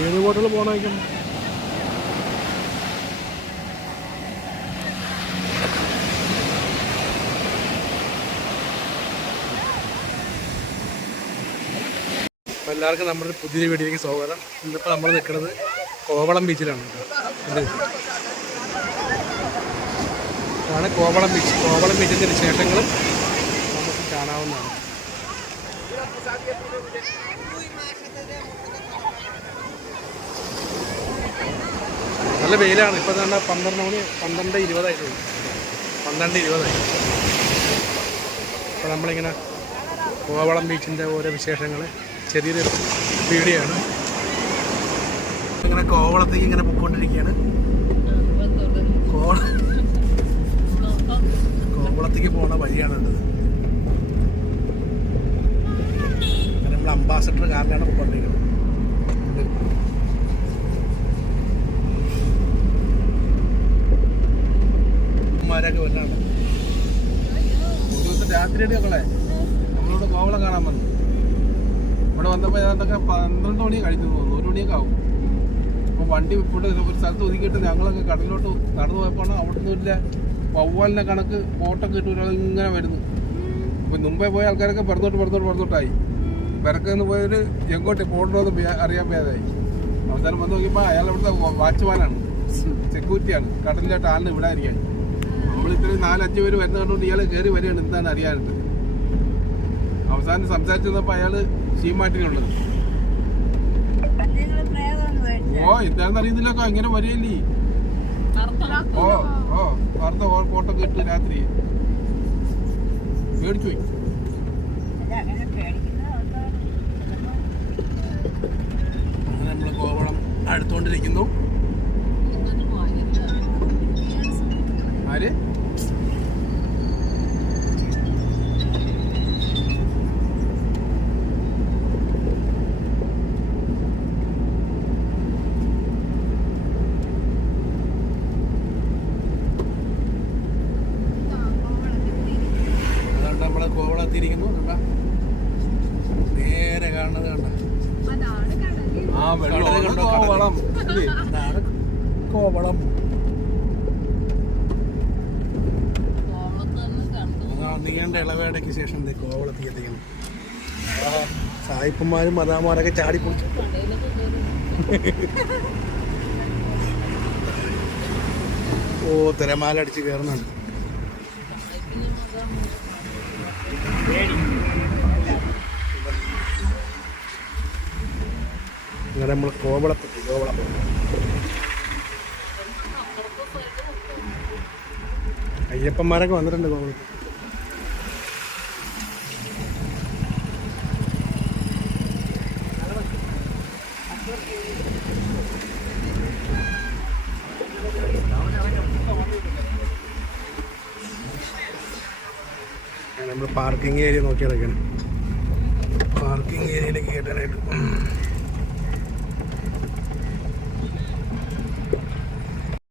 ഏത് ബോട്ടിൽ പോകണമായിരിക്കും എല്ലാവർക്കും നമ്മുടെ പുതിയ വീട്ടിലേക്ക് സ്വാഗതം. ഇന്നിപ്പോൾ നമ്മൾ നിൽക്കുന്നത് കോവളം ബീച്ചിലാണ് ഇത് ഇതാണ് കോവളം ബീച്ച്. കോവളം ബീച്ചിന്റെ വിശേഷങ്ങൾ നമുക്ക് കാണാവുന്നതാണ്. നല്ല വെയിലാണ്. ഇപ്പം തന്നെ പന്ത്രണ്ട് മണി പന്ത്രണ്ട് ഇരുപതായിട്ടുള്ളൂ പന്ത്രണ്ട് ഇരുപതായി. അപ്പോൾ നമ്മളിങ്ങനെ കോവളം ബീച്ചിന്റെ ഓരോ വിശേഷങ്ങൾ ചെറിയൊരു വീഡിയോ ഇങ്ങനെ കോവളത്തേക്ക് ഇങ്ങനെ പൊയ്ക്കൊണ്ടിരിക്കുകയാണ്. കോവള കോവളത്തേക്ക് പോകുന്ന വഴിയാണ് ഉള്ളത്. അങ്ങനെ നമ്മൾ അംബാസഡർ കാറിലാണ് പൊയ്ക്കൊണ്ടിരിക്കുന്നത് ഇത്. ഉമ്മാരൊക്കെ വല്ലാണ് ഒരു രാത്രിയുടെ മക്കളെ. നമ്മളിവിടെ കോവളം കാണാൻ വന്നു. ഇവിടെ വന്നപ്പോൾ ഏതാണ്ടൊക്കെ പന്ത്രണ്ട് മണി കഴിഞ്ഞു തോന്നുന്നു. ഒരു മണിയൊക്കെ ആവും. അപ്പോൾ വണ്ടി ഇപ്പോട്ട് ഒരു സ്ഥലത്ത് ഒതുക്കിയിട്ട് ഞങ്ങളൊക്കെ കടലിലോട്ട് നടന്നു പോയപ്പോൾ അവിടെ ഇല്ല വവ്വാലിന്റെ കണക്ക് ഓട്ടം ഇട്ട് ഒരാൾ ഇങ്ങനെ വരുന്നു. അപ്പോൾ മുമ്പേ പോയ ആൾക്കാരൊക്കെ പുറത്തോട്ട് പുറത്തോട്ട് പുറത്തോട്ടായി പിറക്കെന്ന് പോയൊരു എങ്ങോട്ട് പോകണമെന്ന് എന്ന് അറിയാൻ ഭേദമായി അവസാനം വന്ന് നോക്കിയപ്പോൾ അയാൾ ഇവിടുത്തെ വാച്ച്മാനാണ്. സെക്യൂരിറ്റിയാണ് കടലിലോട്ട് ആളിന് വിടാതിരിക്കാൻ. നമ്മൾ ഇത്രയും നാലഞ്ച് പേര് വരുന്ന കണ്ടുകൊണ്ട് ഇയാൾ കയറി വരികയാണ്. എന്താണ് അറിയാനുണ്ട് അവസാനം സംസാരിച്ചു വന്നപ്പോൾ അയാൾ ഷീമാട്ടിനുള്ളത്? ഓ എന്താണെന്ന് അറിയുന്നില്ലക്കോ ഇങ്ങനെ വരികയല്ലേ? ഓ ഓ വാർത്ത ഫോട്ടോ ഇട്ട് രാത്രി. പേടിച്ചു പോയി. അടുത്തോണ്ടിരിക്കുന്നു ആര് അതുകൊണ്ട് നമ്മൾ കോവളം എത്തിയിരിക്കുന്നു കണ്ടാ? നേരെ കാണുന്നത് കണ്ട ആ വെള്ളം കടൽ കണ്ടോ, കടൽ. കോവളം ഇല്ലേ? ഇതാണ് കോവളം ആ നീണ്ട ഇളവേടയ്ക്ക് ശേഷം ദേ കോവളത്തേക്ക് എത്തിക്കണം സായിപ്പന്മാരും മതാമാരൊക്കെ ചാടി പൊളിച്ചു. ഓ തിരമാല അടിച്ച് കയറുന്നുണ്ട് അങ്ങനെ നമ്മൾ കോവളത്തെത്തി കോവളം. അയ്യപ്പന്മാരൊക്കെ വന്നിട്ടുണ്ട് കോവളത്ത് നമ്മൾ പാർക്കിംഗ് ഏരിയ നോക്കി നടക്കണം. പാർക്കിംഗ് ഏരിയയിലേക്ക് കയറ്റാനായിട്ട്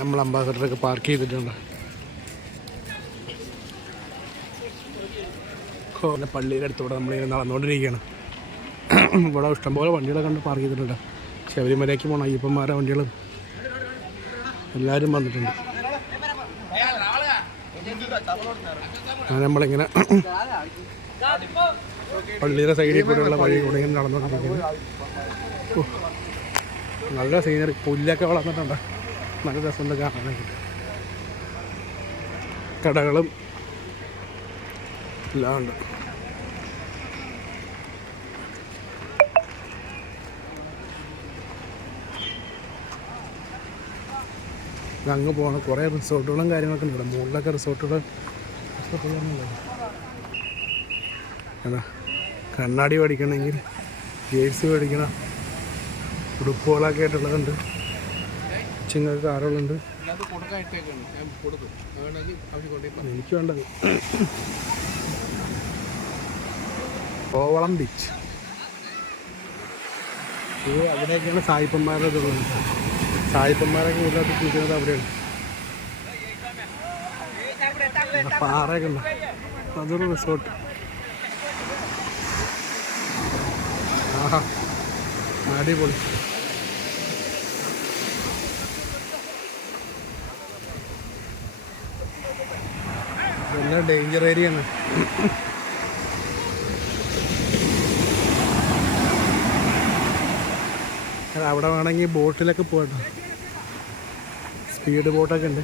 നമ്മൾ അംബാസഡറൊക്കെ പാർക്ക് ചെയ്തിട്ടുണ്ട്. പിന്നെ പള്ളിയുടെ അടുത്തൂടെ നമ്മളിങ്ങനെ നടന്നുകൊണ്ടിരിക്കുകയാണ്. ഇവിടെ ഇഷ്ടംപോലെ വണ്ടികളെ കണ്ട് പാർക്ക് ചെയ്തിട്ടുണ്ട്. ശബരിമലയ്ക്ക് പോകണം അയ്യപ്പന്മാരെ വണ്ടികളും എല്ലാവരും വന്നിട്ടുണ്ട്. നമ്മളിങ്ങനെ പള്ളിയുടെ സൈഡിൽ കൂടെയുള്ള വഴി കൂടെ ഇങ്ങനെ നടന്നുകൊണ്ടിരിക്കുന്നത് ഓ, നല്ല സീനറി പുല്ലൊക്കെ വളർന്നിട്ടുണ്ട്. നല്ല രസമുണ്ട് കാണാനായിട്ട്. കടകളും എല്ലാം ഉണ്ട്. അങ്ങ് പോകണം. കുറേ റിസോർട്ടുകളും കാര്യങ്ങളൊക്കെ ഉണ്ട് മുകളിലൊക്കെ റിസോർട്ടുകൾ കണ്ണാടി മേടിക്കണമെങ്കിൽ ജേഴ്സി മേടിക്കണം ഉടുപ്പുകളൊക്കെ ആയിട്ടുള്ളതുണ്ട്. ചിങ്ങൾക്ക് കാറുകളുണ്ട്. എനിക്ക് വേണ്ടത്. കോവളം ബീച്ച് അവിടെയൊക്കെയാണ് സായിപ്പന്മാരുടെ സായിപ്പന്മാരൊക്കെ കൂടുതലായിട്ട് കുളിക്കുന്നത് അവിടെയാണ്. പാറയൊക്കെ ഉണ്ടോ. അതൊരു റിസോർട്ട് ആഹാ അടിപൊളി. ഇതെല്ലാം ഡേഞ്ചർ ഏരിയ ആണ്. അവിടെ വേണമെങ്കിൽ ബോട്ടിലൊക്കെ പോകട്ടോ സ്പീഡ് ബോട്ടൊക്കെ ഉണ്ട്.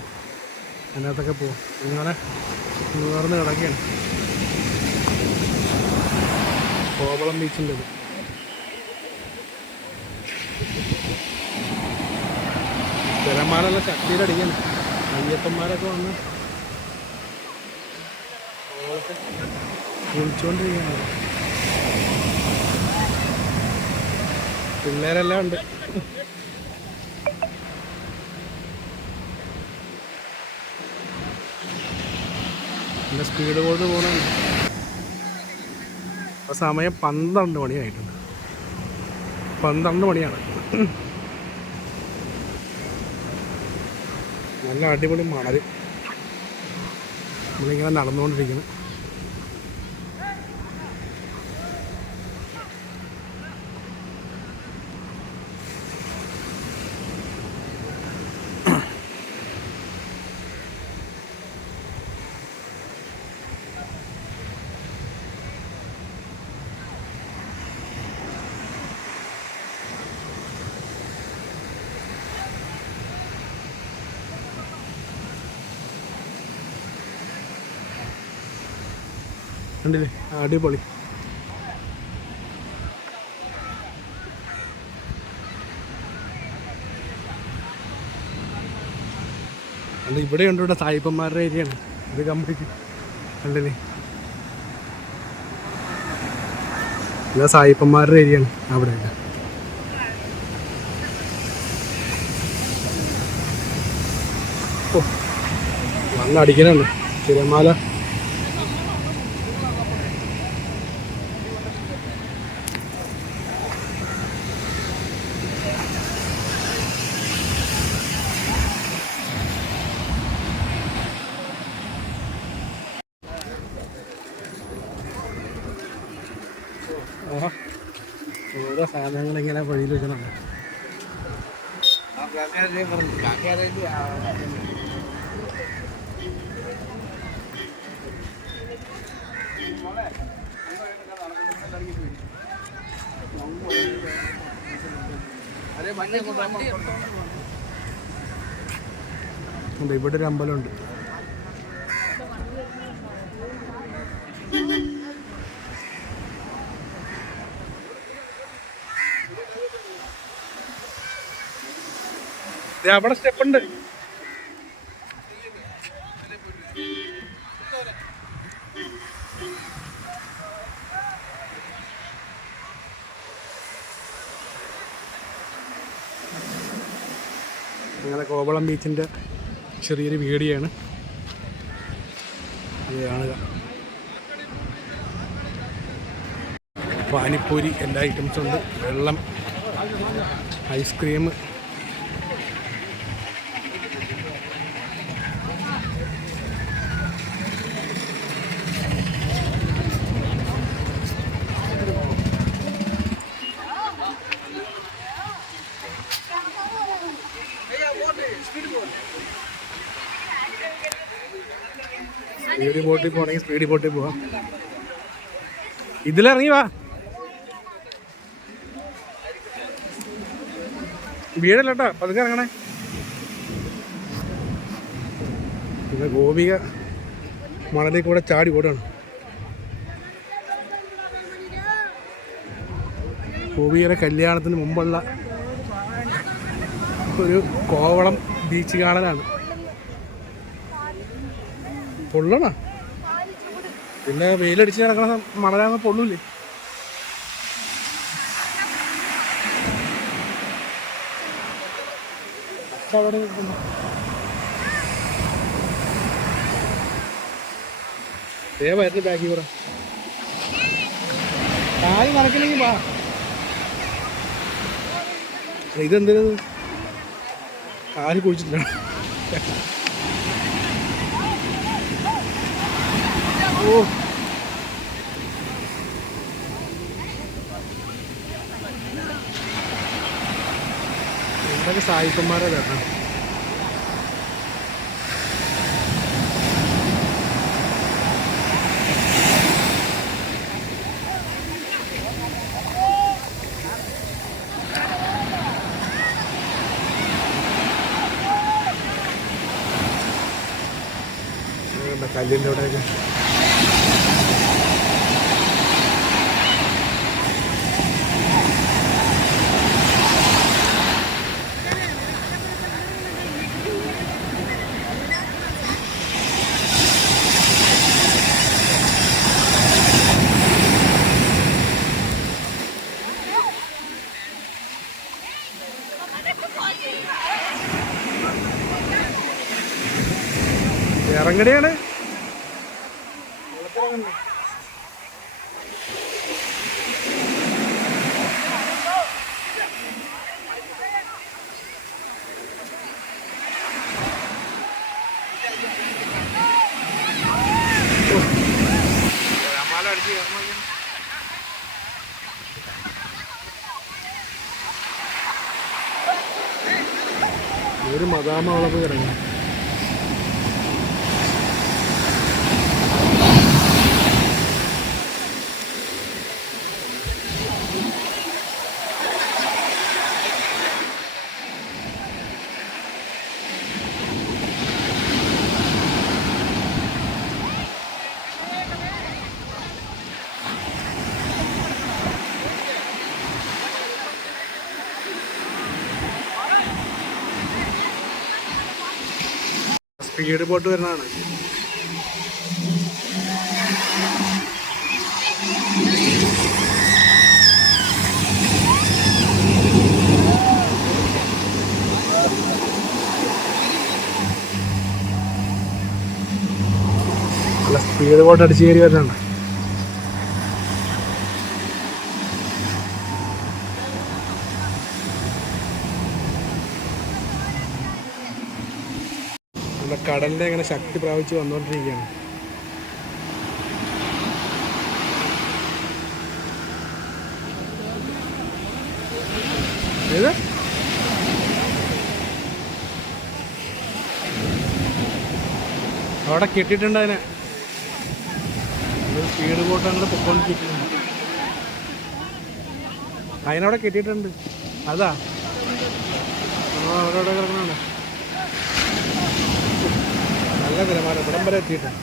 അതിനകത്തൊക്കെ പോകും ഇങ്ങനെ നിവർന്ന് കിടക്കുകയാണ്. കോവളം ബീച്ചിന്റെ ഇത്. തിരമാലെല്ലാം ശക്തിയിലടിക്കണം അയ്യപ്പന്മാരൊക്കെ വന്ന് കുളിച്ചുകൊണ്ടിരിക്കുകയാണ്. പിള്ളേരെല്ലാം ഉണ്ട്. പിന്നെ സ്പീഡ് പോലെ പോകണം അപ്പോൾ സമയം പന്ത്രണ്ട് മണിയായിട്ടുണ്ട്. പന്ത്രണ്ട് മണിയാണ്. നല്ല അടിപൊളി മണൽ നമ്മളിങ്ങനെ നടന്നുകൊണ്ടിരിക്കുന്നു. കണ്ടില്ലേ? അടിപൊളി. അല്ല ഇവിടെ ഉണ്ട് ഇവിടെ സായിപ്പന്മാരുടെ ഏരിയയാണ് ഇത് കമ്പനിക്ക് കണ്ടില്ലേ? ഇത് സായിപ്പന്മാരുടെ ഏരിയയാണ് അവിടെ. ഓ തിരമാല. ഓരോ സാധനങ്ങൾ ഇങ്ങനെ വഴിയിൽ ഉണ്ട്, ഇവിടെ ഒരു അമ്പലമുണ്ട്. അവിടെ സ്റ്റെപ്പ് ഉണ്ട്. അങ്ങനെ കോവളം ബീച്ചിന്റെ ചെറിയൊരു വീഡിയോയാണ് അത് കാണുക. പാനിപ്പൂരി എല്ലാ ഐറ്റംസും ഉണ്ട്. വെള്ളം ഐസ്ക്രീം സ്പീഡ് ബോട്ടിൽ പോകണമെങ്കിൽ സ്പീഡ് ബോട്ടിൽ പോവാം. ഇതിലിറങ്ങി വാ. വീടല്ല കേട്ടോ പതുക്കെ ഇറങ്ങണേ. പിന്നെ ഗോപിക മണലിൽ കൂടെ ചാടി ഓടുകയാണ് ഗോപികയുടെ കല്യാണത്തിന് മുമ്പുള്ള ഒരു കോവളം ബീച്ച് കാണലാണ്. പൊള്ളണ? പിന്നെ വെയിലടിച്ച് നടക്കണ മണലാകുമ്പോൾ പൊള്ളൂലേ അവിടെ ബാക്കി പറ കാൽ നടക്കില്ലെങ്കിൽ വാ. ഇതെന്തിനു കാൽ കുഴിച്ചിട്ടില്ല. कि साई कुमार बैठा बता दें उठा ഇറങ്ങടിയാണ് ഒരു മദാമ അവിടെ ഇറങ്ങി. സ്പീഡ് ബോട്ട് വരുന്നതാണ്. അല്ല സ്പീഡ് ബോട്ട് അടിച്ച് കയറി വരുന്നതാണ്. നമ്മുടെ കടലിന്റെ അങ്ങനെ ശക്തി പ്രാപിച്ച് വന്നുകൊണ്ടിരിക്കുകയാണ്. ഏത്? അവിടെ കെട്ടിയിട്ടുണ്ട് അതിനെ. സ്പീഡ് ബോട്ട് അങ്ങോട്ട് പൊക്കോണ്ടിരിക്കുന്നു. അതിനവിടെ കെട്ടിയിട്ടുണ്ട്. അതാ. അവിടെ കിടക്കുന്നുണ്ട്. നല്ല നിലവാരം ഇവിടം വരെ എത്തിയിട്ടുണ്ട്.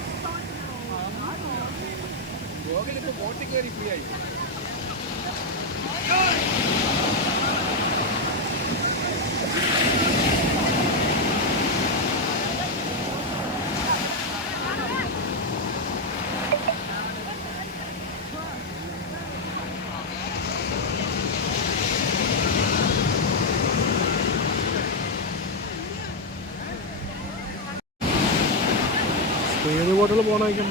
സ്പീഡ് ബോട്ടുകൾ പോകണമായിരിക്കും